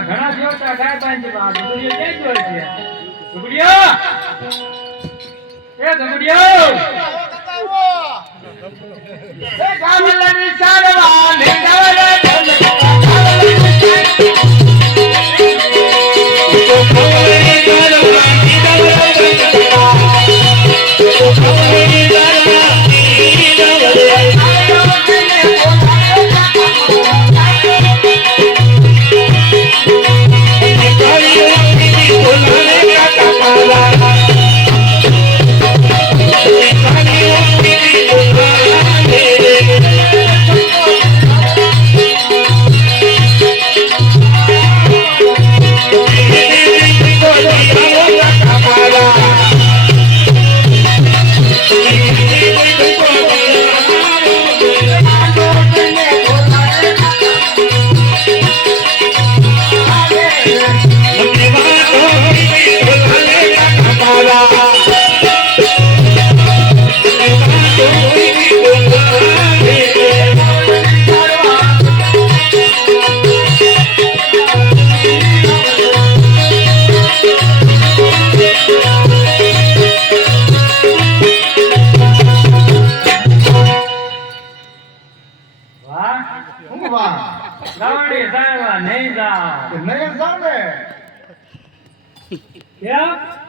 ઘણા દિવસ ગાય બાંધી વાત દુનિયા ક્યાં જોઈ છે ગુડિયા એ ગુડિયા એ ગામલાની સારવા લેંગાવરે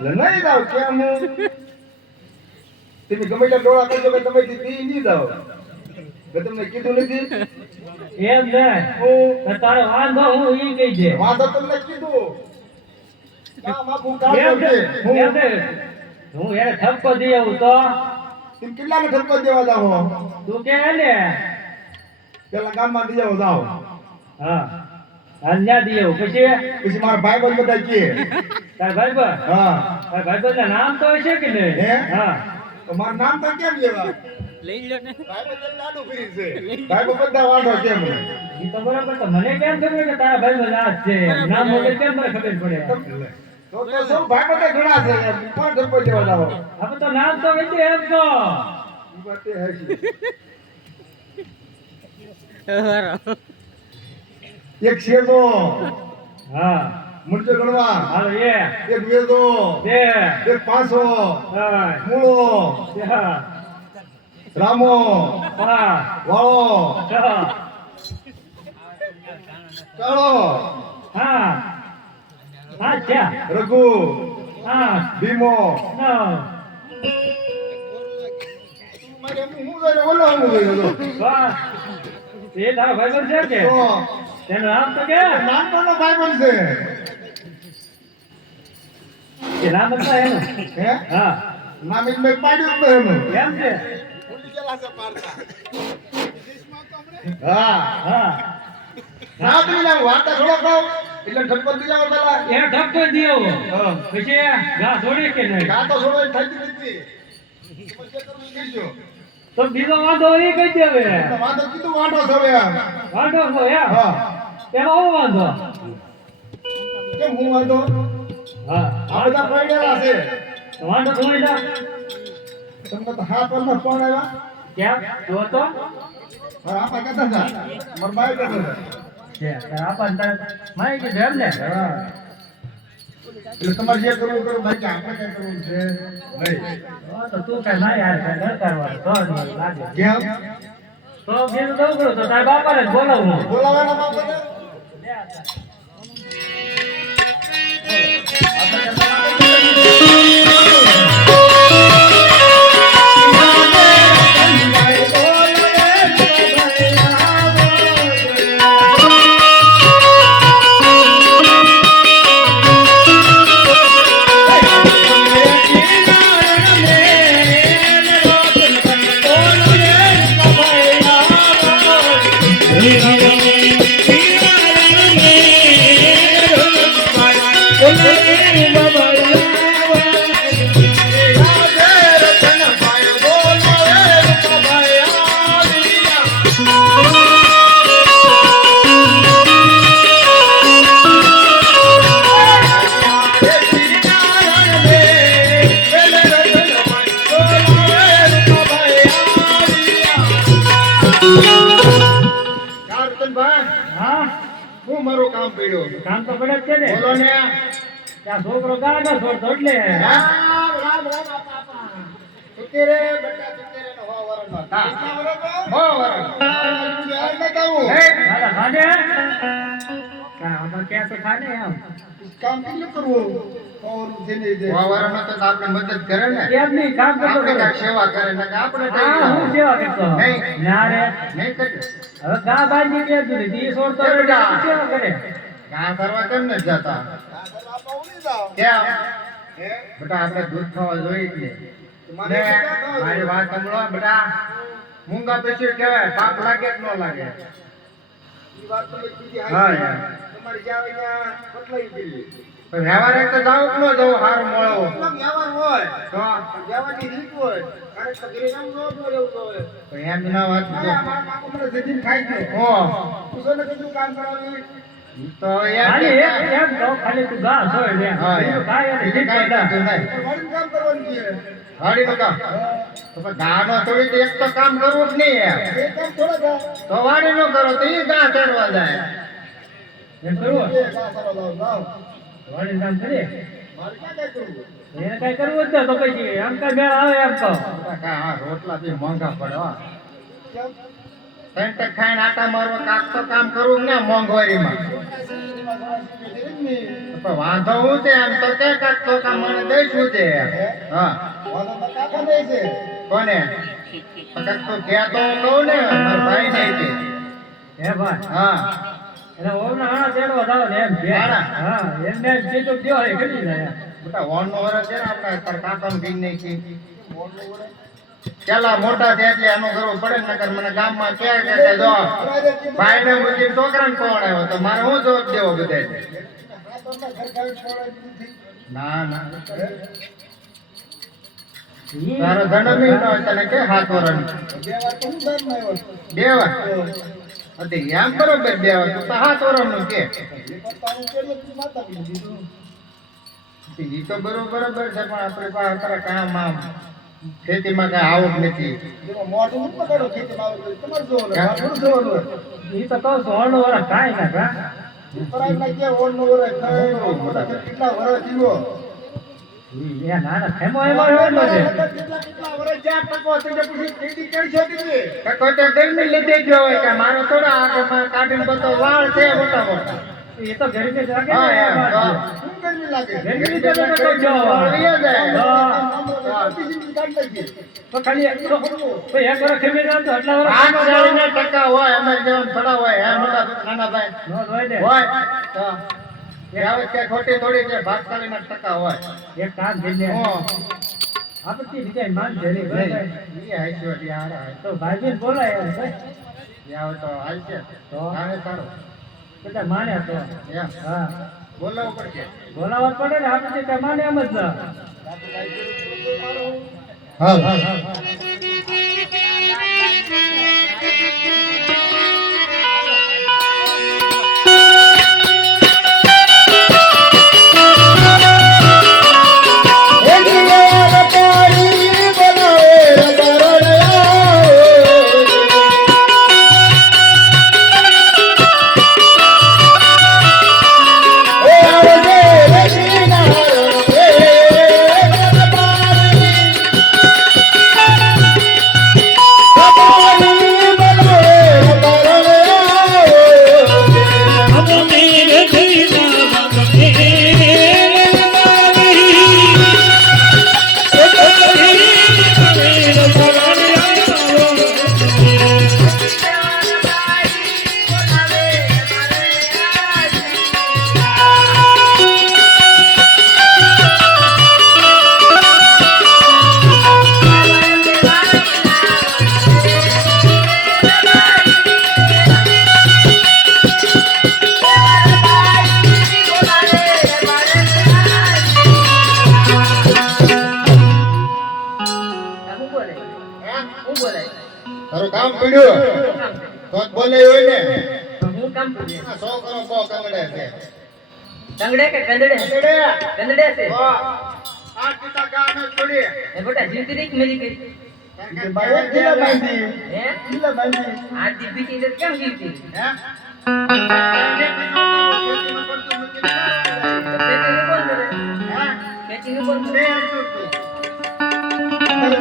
નહીં જાવ કેમ તમે ગમે ત્યાં ડોળા કરજો કે તમે દી નહીં જાવ મેં તમને કીધું નથી એમ ને તારો વાંધો હું ઈ કહી દે વાંધો તમને કીધું કામ આખું કામ છે હું એને ઠપકો દઈ આવું તો તમે કેટલાને ઠપકો દેવા જાવ તું કે લે પેલા ગામમાં દઈ આવો જાવ હા અન્યા દઈ આવું પછી મારા ભાઈ બંધ બધા કે તાર ભાઈ બંધ હા તાર ભાઈ બંધ નામ તો છે કે નહીં હા તો મારું નામ તો કેમ લેવા લઈ લો ને ભાઈ બંધ નાડું ફરી છે ભાઈ બંધ બધા વાંઢો કેમ ઈ તો બરાબર તો મને કેમ ખબર કે તારા ભાઈ બંધ આ છે નામ વગર કેમ મને ખબર પડે તો સૌ ભાઈ બંધ ઘણા છે કોણ ધરપો દેવા જાવ હવે તો નામ તો કહી દે એમ તો ઈ વાત હે એક શેરનો હા મુંડે ગણવા હાલો એક વેદો બે એક 500 હા મૂળો હા રામો હા વાળો ચાલો હા હા ક્યાં રઘુ હા ભીમો હા મારે હું ઓલો વાહ એ તારો ભાઈ બન છે કે તેનું નામ તો કે નામ તો ભાઈ બન છે કે નામ બતા એનું હે હા નામ એક મેં પાડ્યું તો એનું એમ છે ભૂલી ગયેલા છે પારતા હા હા ના પેલા વાર્તા થોડો કહો એટલે ઠપકો દીજાવ પેલા એ ઠપકો દીયો હા પછી ગા છોડી કે નહીં ગા તો છોડો થતી નથી પછી કરવું કીજો તો બીજો વાંધો એ કહી દે હવે વાંધો કીધું વાંધો છે હવે વાંધો છે હા એનો હું વાંધો કેમ હું વાંધો હા આ બધા પડેલા છે વાંધો થોડી ના તમને તો હા પર ફોન આવ્યા કેમ જો તો આપા કહેતા હતા માર ભાઈ કહેતા છે આપા માઈ કે ધર ને હા એટલે તમારે જે કરવું કરો ભાઈ આપણે કઈ કરવું છે નહીં તો તું કઈ ના યાર ઘર કરવા તો લાગે કેમ તો બીજું દઉં કરો તો તારા બાપાને બોલાવું બોલાવાના બાપાને હનુમાનભાઈ હા હું મારું કામ પડ્યું કામ તો પડે જ છે ને બોલો ને ત્યાં છોકરો ગાડો છોડતો એટલે રામ રામ રામ આપા સુતેરે બેટા સુતેરે નો હો વરણ નો થા હો વરણ યાર ન કહું હે દાદા ખાને કામ ક્યાં તો ખાને આમ કામ કેટલું કરવું ઓર જેને દે હો વરણ તો આપણે મદદ કરે ને કેમ નહીં કામ કરતો આપણે કરો સેવા કરે ને આપણે હા હું સેવા કરતો નહીં ના રે નહીં કરે હવે ગા બાંધી કે તું દી છોડતો એટલે સેવા કરે કામ કરવા કેમ ન જતા કેમ બેટા આપણે દૂધ ખાવા જોઈએ ને મારી વાત સાંભળો બેટા મૂંગા પૈસે કહેવાય પાપ લાગે કે ન લાગે હા યાર વ્યવહાર એક તો જાવ કે ન જવું હારું મળો તો એમ ના વાત તો ખાલી એમ તો ખાલી તું ગા છોડ દે હા બીજું કાંઈ નથી. જીત કરતા. ગાડી નો કામ તો પણ ગાનો થોડી એક તો કામ કરવું જ નહીં યાર તો વાડી નો કરો તો ઈ ગા ચડવા જાય એમ કરવું વાળી કામ કરીએ એને કઈ કરવું જ તો પછી આમ કઈ મેળ આવે એમ તો હા રોટલા બી મોંઘા પડે હો કંઈક ખાઈને આટા મારવા કાક તો કામ કરવું ને મોંઘવારીમાં પણ વાંધો હું છે એમ તો કે કાક તો કામ મને દઈશું છે હા કોને કાક તો કે તો કહું ને મારા ભાઈ ને છે હે ભાઈ હા એને ઓરના હાણા તેડવા જાવ ને એમ છે હાણા? હા એમને સીધું દ્યો એ કરી જાય બેટા વોન નો વરસ છે ને આપણે તાર કાકાનું બી નહીં છે ચાલા મોટા છે એટલે એનું કરવું પડે ને નકર મને ગામમાં કે જો ભાઈ ને મૂકી છોકરાને કોણ આવ્યો તો મારે હું જોત દેવો બધાય ના ના તારો ધંધો બી ન હોય તને કે હાથ વરણ દેવા હતી એમ બરોબર દેવા તું તો હાથ વરણ નું કે ઈ તો બરોબર છે પણ આપણે પાસે અત્યારે કામમાં ખેતીમાં કઈ આવક નથી ઈ તો કહું છું ઓરનું વરસ કાંઈ ના કા એ નાના ખેમો એમાં એવડો છે ટકો તો ગરમી લીધે જ હોય કે મારો થોડા આંખમાં કાઢીને બધો વાળ છે મોટા મોટા એ તો ઘરે જ લાગે હા ને યાર એ વાત. ગરમી તો તમે કહો છો. તો ખાલી એક તો એક વરસ ખેમી જાવ તો આટલા વરસ ખેમો જાવ. ટકા હોય અમારે જેવા થોડા હોય હે મોટા નાના ભાઈ નો હોય ને. હોય તો એ આવે કે ખોટી થોડી છે ભાગશાળીના ટકા હોય એક કામ થઈ જાય હો આપણે રીતે માન જરી ભાઈ ઈ હાઈશ્વર્ય હારા તો ભાઈબીન બોલાય એમ ભાઈ એ આવે તો હાલ છે તો આવે સારું બધા માને તો એમ હા બોલાવવું પડશે બોલાવવા પડે ને આપણે કઈ માને એમ જ ના હાલ તારું કામ પીડ્યું તો જ બોલે હોય ને હું કામ કરું આ છોકરો બહુ કંગડે છે કંગડે કે કંદડે કંગડે કંદડે છે આ પિતા ગાને છોડી એ બેટા જીવતી રીત મેરી કઈ કાંઈ કે બાઈ કિલા બાંધી હે કિલા બાંધી આ દીદી કે કેમ જીતી હે ખેતી નું કોણ કરે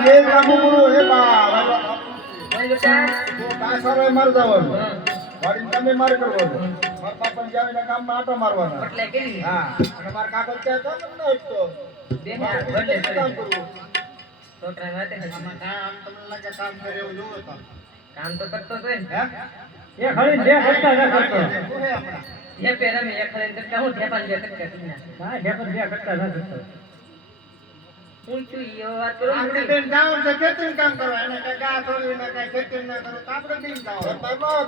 બે કામ પૂરો હે બા બોલ બેટા તો કાસરો માર જવાનું હા વાડી તમે માર કરવાનું માર પાપા જાવીને કામમાં આટો મારવાના એટલે કેવી હા અને માર કાકો ક્યાં કામ ન હતો બે ને બદલે કામ કરવું છોકરા વાતે આમાં કામ તમને લાગે કામ કરે એવું જોવો તો કામ તો કરતો તો ને હે એ ખરી બે કરતા ન કરતો શું હે આપણા એ પેરા મે એક ખરી કરતા હું ઠેપાન બે કરતા ના ઠેપાન બે કરતા ન કરતો હું છું યો વાત કરું આપણે બેન જાવ છે ખેતી કામ કરવા એને કઈ ગા થોડી ને કઈ ખેતી ન કરો તો આપણે બેન જાવ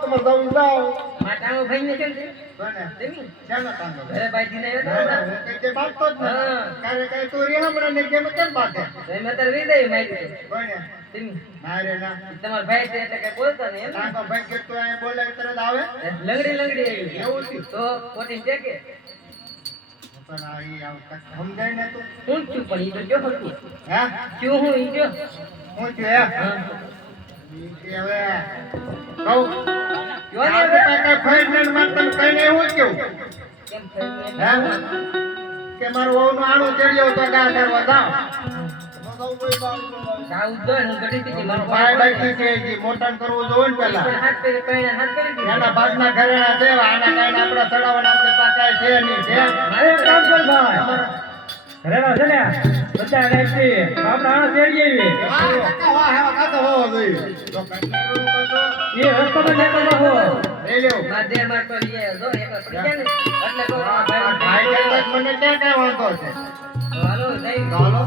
તમારે જાવ જાવ માટાઓ ભાઈ ને કેમ છે કોને દેમી શાનો કામ કરો ઘરે બાઈ દીને આવ્યો હું કઈ બાતો જ હા. નથી કારે કઈ તું રે હમણાં ને કેમ કેમ બાતે તો મેં તાર વિદય મારી કોને દેમી ના રે ના તમાર ભાઈ છે એટલે કઈ બોલતો નહીં એમ કાકો ભાઈ કે તું અહીં બોલે તરત આવે લંગડી લંગડી આવી એવું થયું તો કોટી છે કે પણ આ ઈ આવ સમજાય ને તું હું છું પણ ઈ તો જો હતું હે ક્યું હું ઈ જો હું છે હે હા ઈ કે હવે કહું જો ને આપણે કાકા ફાઈનલ માં તને કઈ નહીં હું કેવું કેમ થઈ હે કે મારો વહુનો આણો ચડ્યો તો ગા કરવા જાવ સાઉ દો હું ગડી હતી મારો ભાઈ ભાઈ બાકી કે જી મોટન કરવું જોવે ને પેલા પણ હાથ પેરે પૈણા હાથ કરી દીધા એના ભાગના ઘરેણા છે આના કાઈ આપડા ચડાવવાના આપણી પાસે કાંઈ છે નહીં છે મારે કામ કર ભાઈ રેવા છે ને બધા નાખી આપણે આણા તેડી આવી વાહ કાકા વાહ હેવા કાતો હોવો જોઈએ તો કંટાળો પાછો એ રસ્તામાં જતો રહો લઈ લેવો માધે માં તો લે જો એક પડી ગયા ને એટલે કહો આ ભાઈ ભાઈ કહેતા મને ક્યાં કાંઈ વાંધો છે હાલો જઈ ચાલો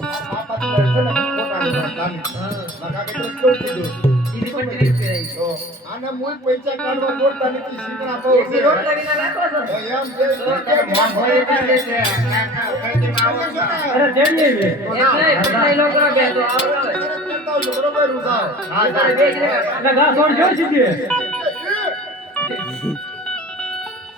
બાપા તો છે ને ખોટા ગાલી હા લગા કે તો કેવું કીધું સીધી પટ્ટી કરી તો આને મુઈ પૈસા કાઢવા દોડતા નથી શીખણા બહુ એ છે રોટલા વિના રાખો છો તો એમ છે કે મોંઘવારી કાઢે છે કાકા ખેતીમાં આવો છો ને અરે તેડી આવી એટલે પટ્ટાઈ લોકો બે તો આવો કરતા હોય તો બરોબર ઉધાર હા તારે બે એટલે ઘા છોડ જો સીધી હા